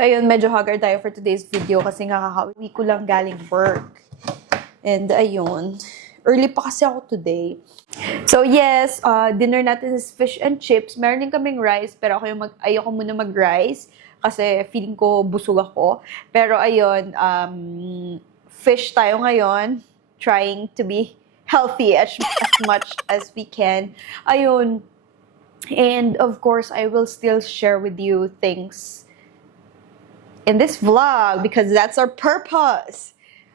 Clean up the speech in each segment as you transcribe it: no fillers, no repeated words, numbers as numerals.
So ayun, medyo haggard tayo for today's video kasi nga kakauwi ko lang galing work. And ayun, early pa kasi ako today. So yes, dinner natin is fish and chips. Meron din kaming rice, pero ayoko muna mag-rice kasi feeling ko busog ako. Pero ayun, fish tayo ngayon, trying to be healthy as much as we can. Ayun, and of course, I will still share with you things in this vlog because that's our purpose.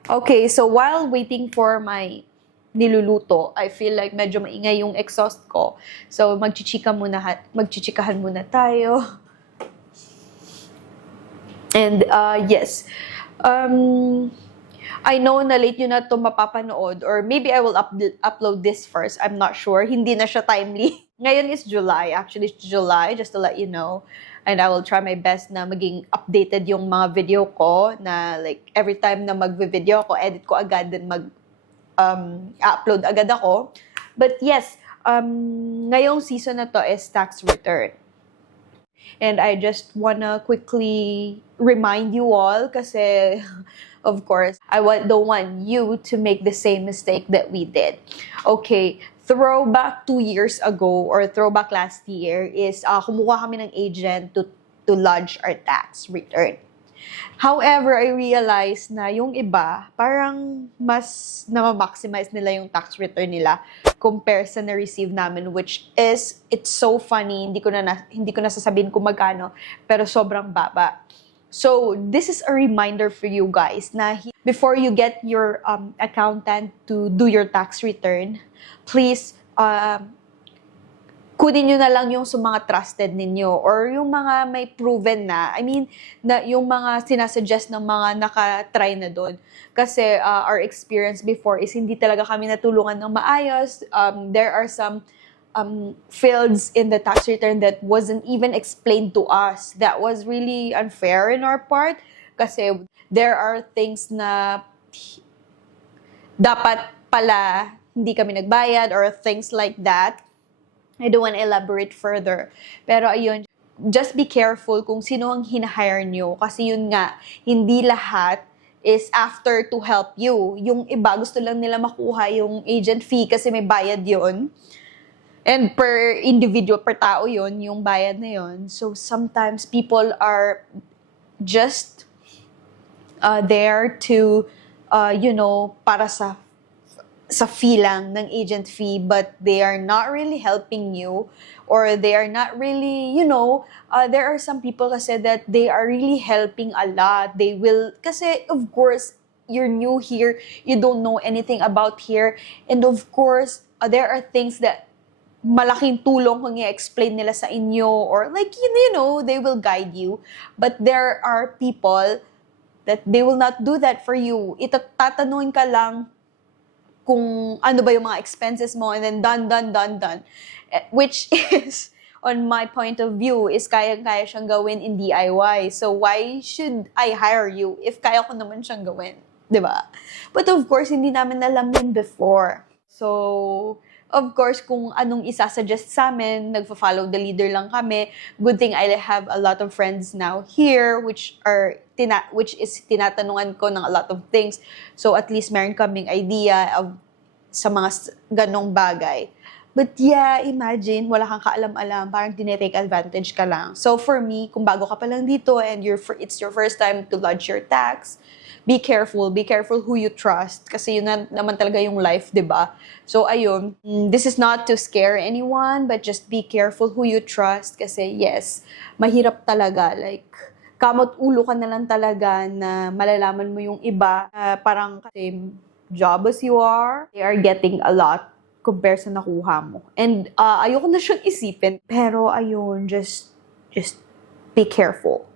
Okay, so while waiting for my niluluto, I feel like medyo maingay yung exhaust ko. So magchichikahan muna tayo. And yes, I know na late yun na ito mapapanood, or maybe I will upload this first. I'm not sure. Hindi na siya timely. Ngayon is July. Actually, it's July, just to let you know. And I will try my best na maging updated yung mga video ko, na like every time na mag-video ako, edit ko agad, then upload agad ako. But yes, ngayong season na to is tax return. And I just wanna quickly remind you all kasi, of course, I don't want you to make the same mistake that we did. Okay, throwback 2 years ago or throwback last year is kumuha kami ng agent to lodge our tax return. However, I realized na yung iba, parang mas na-maximize nila yung tax return nila compare sa na-receive namin, which is, it's so funny, hindi ko na sasabihin kung magkano, pero sobrang baba. So, this is a reminder for you guys na before you get your accountant to do your tax return, please, kunin nyo na lang yung sa mga trusted ninyo or yung mga may proven na, I mean, na yung mga sinasuggest ng mga nakatry na doon. Kasi our experience before is hindi talaga kami natulungan ng maayos. There are some fields in the tax return that wasn't even explained to us. That was really unfair in our part kasi there are things na dapat pala hindi kami nagbayad or things like that. I don't want to elaborate further. Pero ayun, just be careful kung sino ang hinahire nyo. Kasi yun nga, hindi lahat is after to help you. Yung iba, gusto lang nila makuha yung agent fee kasi may bayad yun. And per individual, per tao yun, yung bayad na yun. So sometimes people are just there to, para sa fee lang ng agent fee, but they are not really helping you, or they are not really, there are some people kasi that they are really helping a lot. They will, kasi of course, you're new here, you don't know anything about here, and of course, there are things that malaking tulong kung i-explain nila sa inyo, or like, they will guide you. But there are people that they will not do that for you. Tatanungin ka lang kung ano ba yung mga expenses mo, and then done. Which is, on my point of view, is kaya-kaya siyang gawin in DIY. So why should I hire you if kaya ko naman siyang gawin? Diba? But of course, hindi namin alam yun before. So, of course, kung anong isasuggest sa amin, nagfa-follow the leader lang kami. Good thing I have a lot of friends now here, which is tinatanungan ko ng a lot of things. So at least meron kaming idea of sa mga ganong bagay. But yeah, imagine, wala kang kaalam-alam, parang tinitake advantage ka lang. So for me, kung bago ka pa lang dito and it's your first time to lodge your tax, be careful who you trust. Kasi yun naman talaga yung life, diba? So ayun, this is not to scare anyone, but just be careful who you trust. Kasi yes, mahirap talaga. Like, kamot ulo ka na lang talaga na malalaman mo yung iba. Parang same job as you are, they are getting a lot compared sa nakuha mo. And ayoko na siyang isipin. Pero ayun, just be careful.